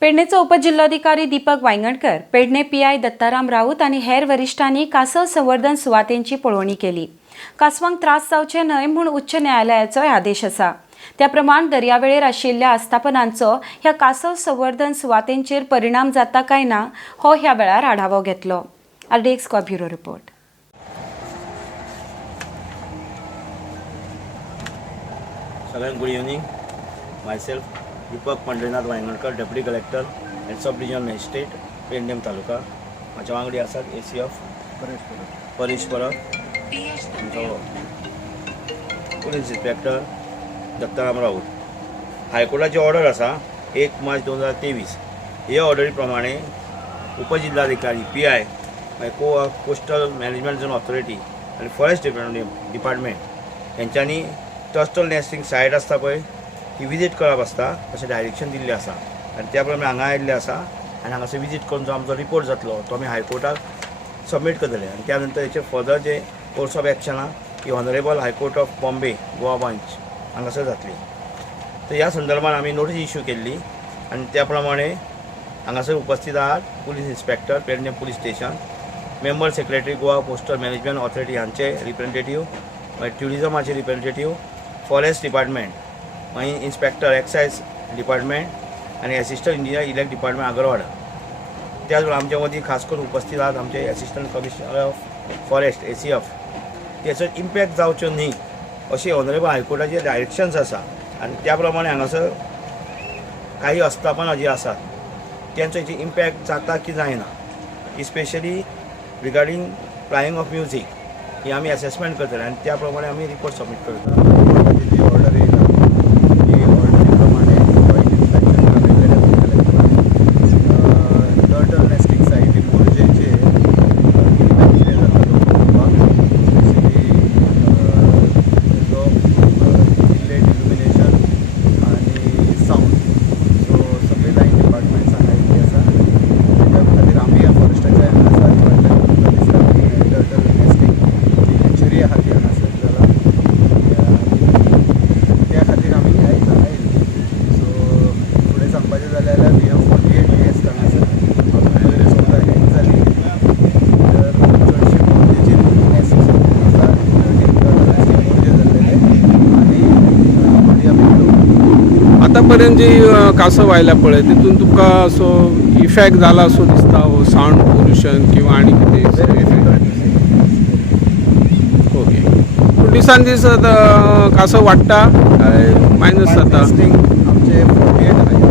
पेडणेचो उपजिल्हाधिकारी दीपक वांयगणकर, पेडणे पीआय दत्ताराम राऊत आणि हेर वरिष्ठांनी कासव संवर्धन सुवातेंची पळोवणी केली। कासवांक त्रास जावचे न्हय म्हूण उच्च न्यायालयाचो आदेश आसा। त्या प्रमाण दर्यावेळेर आशिल्ल्या आस्थापनांचो ह्या कासव संवर्धन सुवातेंचेर परिणाम जाता काय ना हो ह्या वेळार आढावो घेतलो। RDXGOA bureau report. सगळ्यांक good evening. Myself Deepak Pandharinath Wayangankar, deputy collector and sub divisional magistrate, Pernem taluka. म्हाज्या वांगडी आसात ACF परेश परब, आमचो पुलीस इन्स्पेक्टर दत्ताराम राऊत। हायकोर्टाची ऑर्डर आसा 1 मार्च 2023। हे ऑर्डरी प्रमाणे उपजिल्हाधिकारी PI Goa coastal management zone authority आणि फॉरेस्ट डिपार्टमेंट यांच्यानी टस्टल नेस्टिंग सायट आसता पळय ती विजीट करप आसता अशें डायरेक्शन दिल्लें आसा आनी त्या प्रमाणे हांगा आयिल्ले आसा आनी हांगासर विजीट करून जो आमचो रिपोर्ट जातलो तो आमी हायकोर्टाक सबमीट करतले आनी त्या नंतर हेचे फर्दर जे कोर्स ऑफ एक्शन आहा ती honourable high court of Bombay Goa branch हांगासर जातली। तर ह्या संदर्भात आमी नोटीस इश्यू केल्ली आनी त्या प्रमाणे हांगासर उपस्थित आहात police inspector Pernem police station, member secretary Goa coastal management authority हांचे रिप्रेझेंटेटिव्ह, मागीर ट्युरिजमाचे रिप्रेझेंटेटिव्ह, फॉरेस्ट डिपार्टमेंट, मागीर इन्स्पेक्टर एक्सायज डिपार्टमेंट आनी assistant engineer elect department Agarwada. त्याच बरोबर आमच्या मदीं खास करून उपस्थित आहात आमचे assistant commissioner of forest ACF। त्याचो इम्पॅक्ट जावचो न्ही अशी ऑनरेबल हायकोर्टाचे डायरेक्शन्स आसा आनी त्या प्रमाणे हांगासर काही आस्थापना जी आसात त्यांचो हेची इम्पॅक्ट जाता की जायना, specially regarding flying of music ही आमी असेसमेंट करतले आनी त्या प्रमाणे आमी रिपोर्ट सबमीट करतले। जी ऑर्डर येयला ती ऑर्डरी प्रमाणे टर्टल नेस्टिंग सायटी मोरजेचे कितें जाता जो लेट इल्युमिनेशन आनी सावंड सो सगळे लायन डिपार्टमेंट्स हांगा येयल्ली आसा। त्या खातीर आमी ह्या फॉरेस्टाच्या आसा डिपार्टमेंट टर्टल नेस्टिंग जी हॅचरी आहा ती हांगासर जाला त्या खातीर आमी आयज हांगा येयल्ली। सो फुडें सांगपाचें जालें जाल्यार वी हॅव 48 डेज हांगासर पयलीं सुद्दां हेंग जाली तर चडशे मोरजेची नेस्ट आसा टर्टल मोरजे जाल्लेले आनी थोडी आमी पळोवंक। आतापर्यंत जी कासव आयल्या पळय तितून तुका असो इफेक्ट जाला असो दिसता सावंड पोल्युशन किंवा आनी कितें? Very difficult to say. Okay, पूण दिसान दीस कासव वाडटा काय मायनस जाता? नेस्टिंग आमचे 48 आहात